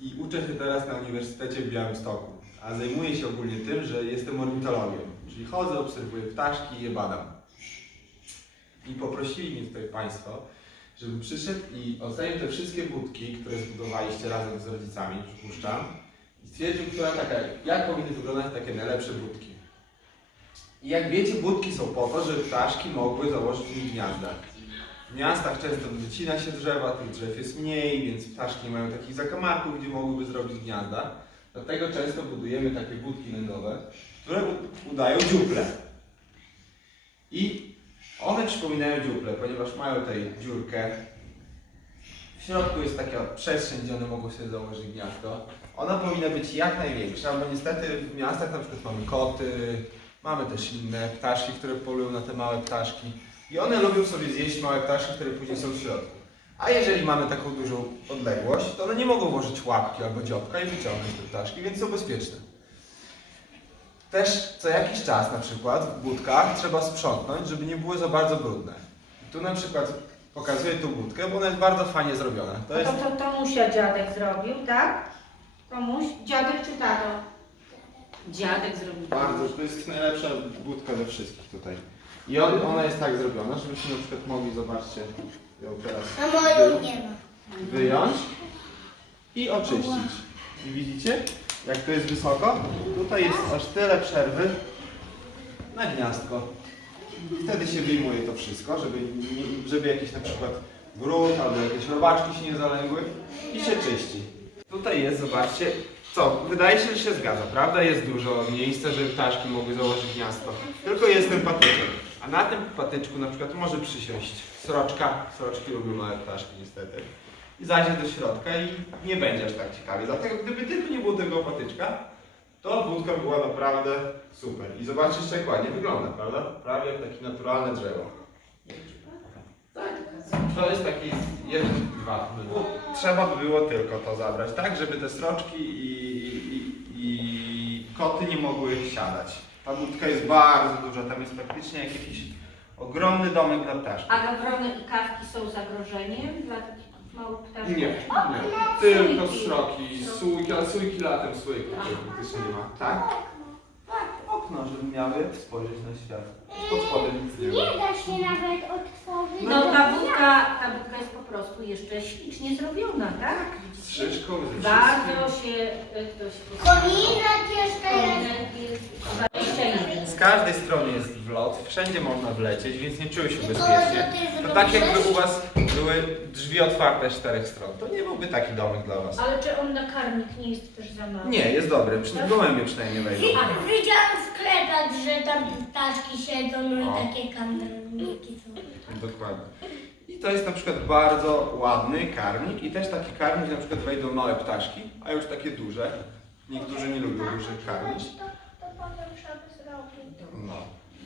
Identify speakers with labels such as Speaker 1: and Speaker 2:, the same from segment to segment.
Speaker 1: I uczę się teraz na Uniwersytecie w Białymstoku. A zajmuję się ogólnie tym, że jestem ornitologiem, czyli chodzę, obserwuję ptaszki i je badam. I poprosili mnie tutaj Państwo, żebym przyszedł i ocenił te wszystkie budki, które zbudowaliście razem z rodzicami, przypuszczam, i stwierdził, która taka, jak powinny wyglądać takie najlepsze budki. I jak wiecie, budki są po to, żeby ptaszki mogły założyć w nich gniazda. W miastach często wycina się drzewa, tych drzew jest mniej, więc ptaszki nie mają takich zakamarków, gdzie mogłyby zrobić gniazda. Dlatego często budujemy takie budki lęgowe, które udają dziuple. I one przypominają dziuple, ponieważ mają tutaj dziurkę. W środku jest taka przestrzeń, gdzie one mogą sobie założyć gniazdo. Ona powinna być jak największa, bo niestety w miastach na przykład mamy koty, mamy też inne ptaszki, które polują na te małe ptaszki. I one lubią sobie zjeść małe ptaszki, które później są w środku. A jeżeli mamy taką dużą odległość, to one nie mogą włożyć łapki albo dziobka i wyciągnąć te ptaszki, więc są bezpieczne. Też co jakiś czas na przykład w budkach trzeba sprzątnąć, żeby nie były za bardzo brudne. I tu na przykład pokazuję tą budkę, bo ona jest bardzo fajnie zrobiona. To
Speaker 2: To,
Speaker 1: jest
Speaker 2: to, to Musia dziadek zrobił, tak? Tomuś, dziadek czy tato? Dziadek zrobił.
Speaker 1: bardzo, to jest najlepsza budka ze wszystkich tutaj. I on, ona jest tak zrobiona, żebyśmy na przykład mogli, zobaczcie, ją teraz
Speaker 3: A moją nie ma.
Speaker 1: wyjąć i oczyścić. I widzicie, jak to jest wysoko? Tutaj jest aż tyle przerwy na gniazdko. Wtedy się wyjmuje to wszystko, żeby, nie- żeby jakieś na przykład brud albo jakieś robaczki się nie zalęgły i się czyści. Tutaj jest, zobaczcie, co, wydaje się, że się zgadza, prawda? Jest dużo miejsca, żeby ptaszki mogły założyć gniazdo. Tylko jest ten patyczek. A na tym patyczku na przykład może przysiąść sroczka. Sroczki lubią małe ptaszki niestety. I zajdzie do środka i nie będzie aż tak ciekawie. Dlatego gdyby tylko nie było tego patyczka, to budka była naprawdę super. I zobaczcie jeszcze jak ładnie wygląda, prawda? Prawie jak takie naturalne drzewo. Tak. To jest taki jeden, dwa. Trzeba by było tylko to zabrać, tak? Żeby te sroczki i, i, i koty nie mogły siadać. Ta budka jest bardzo duża, tam jest praktycznie jak jakiś ogromny domek dla ptaszków.
Speaker 2: A gawrony i kawki są zagrożeniem dla takich małych ptaszków?
Speaker 1: Nie, nie. Tylko sroki, sójki, ale sójki latem słoików praktycznie nie ma. Tak? Tak, okno, żeby miały spojrzeć na świat. Pod spodem nic nie ma.
Speaker 3: Nie da się nawet otworzyć.
Speaker 2: No ta budka, ta budka jest po prostu jeszcze ślicznie zrobiona, tak?
Speaker 1: Z szyszką, ze
Speaker 2: Bardzo się e, ktoś
Speaker 3: Kominek jeszcze jest.
Speaker 2: Kominek
Speaker 1: Z każdej strony jest wlot, wszędzie można wlecieć, więc nie czuję się bezpiecznie. To tak jakby u Was były drzwi otwarte z czterech stron. To nie byłby taki domek dla Was.
Speaker 2: Ale czy on na karmnik nie jest też za mały?
Speaker 1: Nie, jest dobry, przy gołębie przynajmniej wejdą.
Speaker 3: Wi- Widziałam w sklepach, że tam ptaszki siedzą, no
Speaker 1: O.
Speaker 3: i takie kameruniki są.
Speaker 1: Dokładnie. I to jest na przykład bardzo ładny karmnik i też taki karmnik na przykład wejdą małe ptaszki, a już takie duże. Niektórzy nie lubią dużych karmić.
Speaker 3: To, to potem.
Speaker 1: No.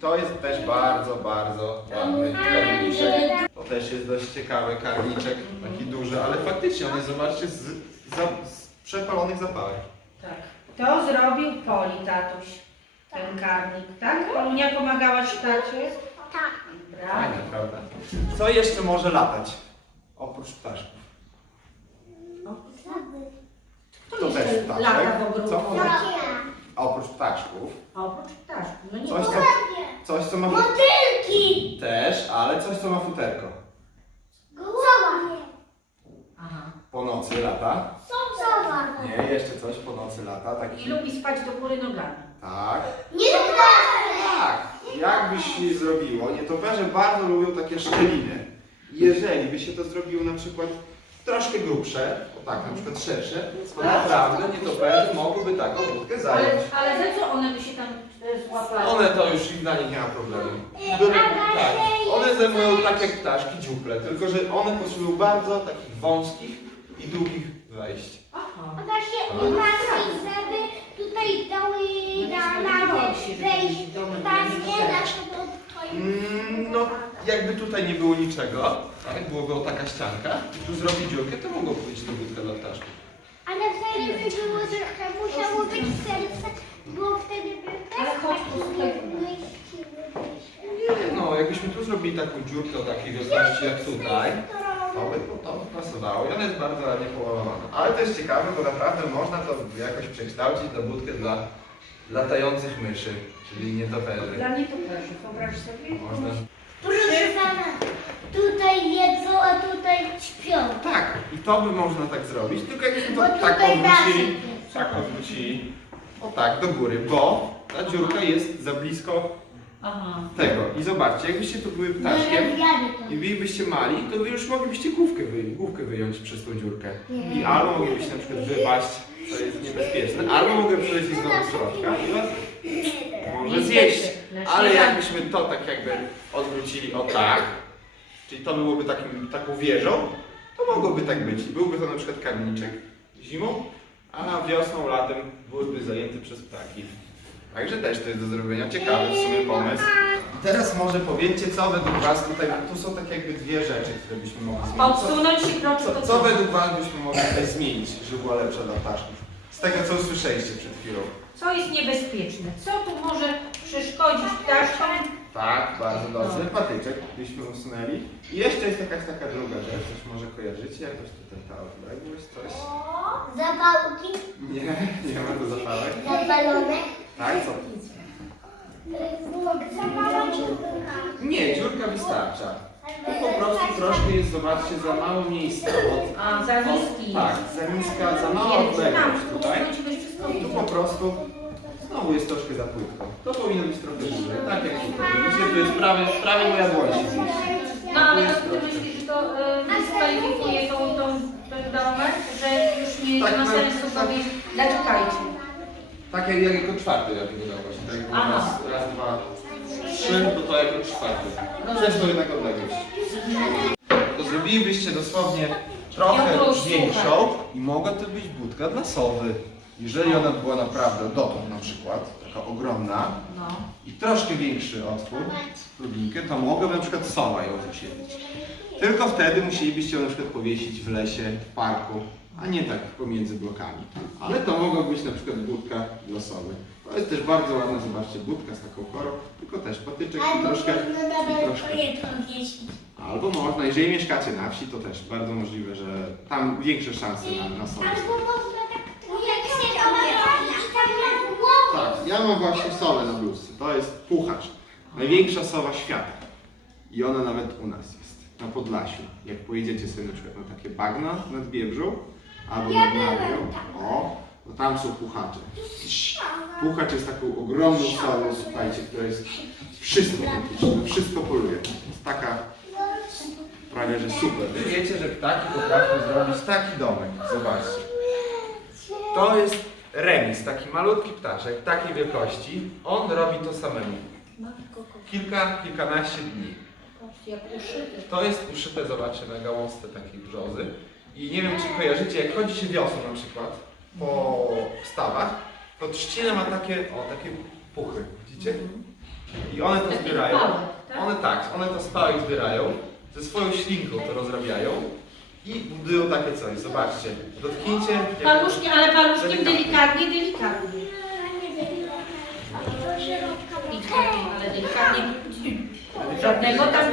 Speaker 1: To jest też bardzo, bardzo ładny karmniczek. To też jest dość ciekawy karmniczek, taki duży, ale faktycznie on jest, zobaczcie, z, za, z przepalonych zapałek.
Speaker 2: Tak. To zrobił Poli, tatuś, ten karmnik, tak? Paunia pomagałaś tacie?
Speaker 3: Tak.
Speaker 2: Brawo.
Speaker 1: Fajne, prawda? Co jeszcze może latać? Oprócz ptaszków.
Speaker 2: To
Speaker 1: To
Speaker 2: jeszcze
Speaker 1: też ptaszek.
Speaker 2: lata w ogródku.
Speaker 1: Co?
Speaker 3: Takie.
Speaker 1: A oprócz ptaszków.
Speaker 2: A oprócz ptaszków, no nie
Speaker 1: Coś, co, coś, co ma...
Speaker 3: Motylki.
Speaker 1: Też, ale coś, co ma futerko.
Speaker 3: Sowa.
Speaker 2: Aha.
Speaker 1: Po nocy lata.
Speaker 3: Sowa.
Speaker 1: Nie, jeszcze coś po nocy lata.
Speaker 2: I
Speaker 1: Taki...
Speaker 2: lubi spać do góry nogami.
Speaker 1: Tak.
Speaker 3: Nie dokładnie.
Speaker 1: Tak. Jakbyś zrobiło, nietoperze bardzo lubią takie szczeliny. Jeżeli by się to zrobiło na przykład troszkę grubsze, o tak na przykład szersze, to naprawdę nietoperze mogłyby taką
Speaker 2: Ale,
Speaker 1: zająć.
Speaker 2: ale za co one by się tam e, złapały?
Speaker 1: One to już dla nich nie ma problemu. Do, tak. One zajmują tak jak ptaszki dziuple, tylko że one potrzebują bardzo takich wąskich i długich wejść.
Speaker 2: Aha.
Speaker 3: A da się ułatwić, żeby tutaj dały na nawet wejść
Speaker 1: no, jakby tutaj nie było niczego, tak? byłoby o taka ścianka i tu zrobić dziurkę, to mogło być to budka dla ptaszków.
Speaker 3: Ale wtedy by było trochę, musiało być serce, bo wtedy by też nie
Speaker 1: no, jakbyśmy tu zrobili taką dziurkę o takiej wielkości jak tutaj, To by to by pasowało i ona jest bardzo ładnie połamana. Ale to jest ciekawe, bo naprawdę można to jakoś przekształcić na budkę dla latających myszy, czyli nietoperzy.
Speaker 2: Dla nietoperzy, wyobraź sobie.
Speaker 1: Można.
Speaker 3: Proszę pana, tutaj jedzą, a tutaj śpią.
Speaker 1: Tak, i to by można tak zrobić, tylko jakbyśmy to
Speaker 3: Bo
Speaker 1: tak
Speaker 3: tutaj
Speaker 1: odwrócili,
Speaker 3: daszek jest.
Speaker 1: tak odwrócili, o tak, do góry, bo ta dziurka jest za blisko
Speaker 2: Aha.
Speaker 1: tego. I zobaczcie, jakbyście tu były ptaszkiem
Speaker 3: to.
Speaker 1: i bylibyście mali, to wy już moglibyście główkę, wy, główkę wyjąć przez tą dziurkę.
Speaker 3: Nie.
Speaker 1: I albo moglibyście na przykład wypaść, co jest niebezpieczne, albo mogę przylecieć znowu z środka i was może zjeść. Ale jakbyśmy to tak jakby odwrócili o tak, czyli to byłoby takim, taką wieżą, to mogłoby tak być. I Byłby to na przykład karniczek zimą, a wiosną, latem byłyby zajęty przez ptaki. Także też to jest do zrobienia. Ciekawy w sumie pomysł. Teraz może powiedzcie, co według Was tutaj, tu są tak jakby dwie rzeczy, które byśmy mogli zmienić. Co,
Speaker 2: Odsunąć się kroczek
Speaker 1: co, co według Was byśmy mogli tutaj zmienić, żeby była lepsza dla ptaszków? Z tego, co usłyszeliście przed chwilą.
Speaker 2: Co jest niebezpieczne? Co tu może przeszkodzić ptaszkom?
Speaker 1: Tak, bardzo dobrze. Patyczek byśmy usunęli. I jeszcze jest jakaś taka druga rzecz, coś może kojarzycie? Jakoś tutaj ta odległość, coś?
Speaker 3: Zapałki
Speaker 1: Nie, nie ma tu zapałek.
Speaker 3: zapalone.
Speaker 1: Tak, co? Nie, dziurka wystarcza. Tu po prostu troszkę jest, zobaczcie, za mało miejsca. Od,
Speaker 2: A, za niski.
Speaker 1: tak, za niska, za mała
Speaker 2: Nie, trzymam,
Speaker 1: odległość tutaj.
Speaker 2: usunąć wszystko
Speaker 1: tu po prostu znowu jest troszkę za płytko. To powinno być trochę dłużej, tak jak tutaj. Widzicie, tu jest prawie, prawie moja dłoń się zmieści.
Speaker 2: No ale to ty myślisz, że to y, dyskwalifikuje tą, tą, ten domek, że już nie
Speaker 1: Tak,
Speaker 2: ma
Speaker 1: no,
Speaker 2: sensu
Speaker 1: tak.
Speaker 2: powiedzieć, zaczekajcie.
Speaker 1: Tak jak, jak jako czwarty ja bym dodał właśnie. Tak jakby
Speaker 2: Aha.
Speaker 1: raz, raz, dwa, trzy, to to jako czwarty. Przez to jednak odległość. To zrobilibyście dosłownie trochę większą i mogła to być budka dla sowy. Jeżeli ona była naprawdę dotąd na przykład, taka ogromna
Speaker 2: No.
Speaker 1: i troszkę większy otwór, drobinkę, to mogłaby na przykład sowa ją zasiedzieć. Tylko wtedy musielibyście ją na przykład powiesić w lesie, w parku, a nie tak pomiędzy blokami. Ale to mogła być na przykład budka dla. To jest też bardzo ładna, zobaczcie, budka z taką korą, tylko też patyczek i
Speaker 3: Albo
Speaker 1: troszkę, i troszkę.
Speaker 3: to wiesić.
Speaker 1: Albo można, jeżeli mieszkacie na wsi, to też bardzo możliwe, że tam większe szanse na, na.
Speaker 3: Albo można tak jak się robi i tam na głowę.
Speaker 1: Tak, ja mam właśnie solę na bluzce. To jest puchacz. Największa sowa świata. I ona nawet u nas jest, na Podlasiu. Jak pojedziecie sobie na przykład na takie bagna nad Biebrzą, albo
Speaker 3: Ja
Speaker 1: nad
Speaker 3: byłem
Speaker 1: o, to tam są puchacze. Puchacz jest taką ogromną solą, słuchajcie, która jest wszystko praktycznie, na wszystko poluje. Jest taka prawie, że super. Wy wiecie, że ptaki potrafią zrobić taki domek. Zobaczcie. To jest remis, taki malutki ptaszek, takiej wielkości. On robi to samemu. Kilka, kilkanaście dni.
Speaker 2: patrzcie jak uszyte.
Speaker 1: To jest uszyte, zobaczcie, na gałązce takiej brzozy. I nie wiem, czy kojarzycie, jak chodzi się wiosną na przykład po stawach, to trzcina ma takie, o, takie puchy, widzicie? I one to zbierają.
Speaker 2: tak?
Speaker 1: One tak, one to z pałek zbierają, ze swoją ślinką to rozrabiają i budują takie coś. Zobaczcie, dotknijcie. jak-
Speaker 2: Paluszkiem, ale paluszkiem
Speaker 1: Delikatnie.
Speaker 2: delikatnie. Idź ale delikatnie. Żadnego tam.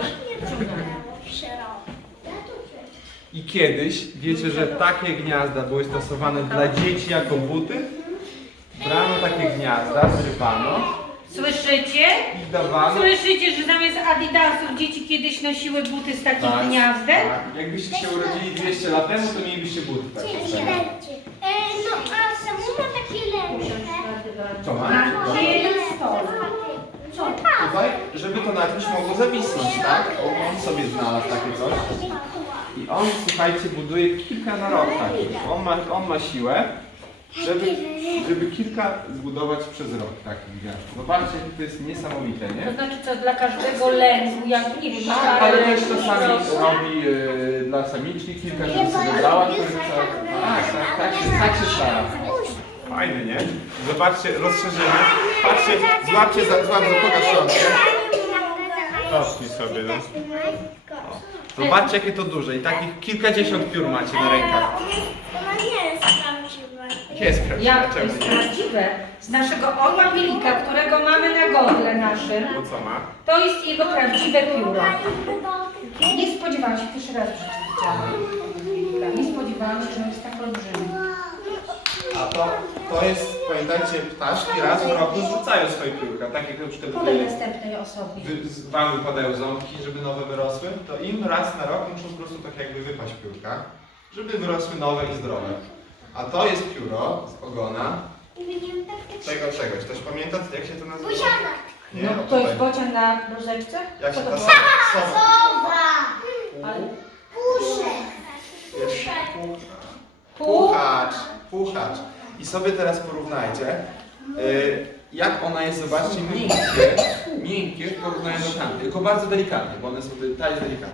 Speaker 1: I kiedyś, wiecie, że takie gniazda były stosowane dla dzieci jako buty? Brano takie gniazda, zrywano
Speaker 2: Słyszycie?
Speaker 1: i dawano...
Speaker 2: Słyszycie, że zamiast adidasów dzieci kiedyś nosiły buty z takim gniazdem?
Speaker 1: tak. Jakbyście się urodzili 200 lat temu, to mielibyście buty takie.
Speaker 3: E, no a samu ma takie lepsze.
Speaker 1: Co ma?
Speaker 2: Na jeden stol.
Speaker 1: Tutaj, żeby to na czymś mogło zawisnąć, tak? O, On sobie znalazł takie coś. I on, słuchajcie, buduje kilka na rok takich. On ma, on ma siłę, żeby, żeby kilka zbudować przez rok takich gwiazd. Zobaczcie, to jest niesamowite,
Speaker 2: To
Speaker 1: nie?
Speaker 2: znaczy co, dla każdego lęku, jak nie wiem,
Speaker 1: Tak, ale też czasami robi e, dla samiczki kilka, żeby sobie wybrała, który chce. Tak, tak, tak się, tak się stara. Fajny, nie? Zobaczcie, rozszerzymy. Patrzcie, złapcie za, złap za pokaż środkę. Dotknij sobie, no. Zobaczcie, jakie to duże i takich kilkadziesiąt piór macie na rękach.
Speaker 3: Ona nie jest prawdziwa.
Speaker 1: Jest prawdziwe,
Speaker 2: Jak to
Speaker 1: czemu
Speaker 2: jest
Speaker 1: nie?
Speaker 2: prawdziwe? Z naszego orła bielika, którego mamy na godle naszym,
Speaker 1: Bo co ma?
Speaker 2: to jest jego prawdziwe pióro. Nie spodziewałam się, pierwszy raz w życiu widziałam. Nie spodziewałam się, że on jest tak olbrzymi.
Speaker 1: A to, to jest, pamiętajcie, ptaszki raz w roku zrzucają swoje piórka. Tak jak na przykład
Speaker 2: Podaj
Speaker 1: wy-
Speaker 2: następnej osobie.
Speaker 1: wy- z- wam wypadają ząbki, żeby nowe wyrosły, to im raz na rok muszą po prostu tak jakby wypaść piórka, żeby wyrosły nowe i zdrowe. A to jest pióro z ogona tego czegoś. Ktoś pamięta, jak się to nazywa?
Speaker 3: Buziana.
Speaker 1: Nie,
Speaker 2: No, to
Speaker 1: tutaj.
Speaker 2: jest bocian na bluzeczce?
Speaker 1: Jak się
Speaker 2: to
Speaker 1: ta
Speaker 2: było?
Speaker 1: sowa? sowa.
Speaker 3: Sowa.
Speaker 2: Ale
Speaker 3: Puszek.
Speaker 1: Jest puch-
Speaker 2: pół.
Speaker 1: Puchacz, puchacz. I sobie teraz porównajcie, y, jak ona jest, zobaczcie, miękkie, miękkie w porównaniu do tamtej, tylko bardzo delikatnie, bo one są, ta jest delikatna.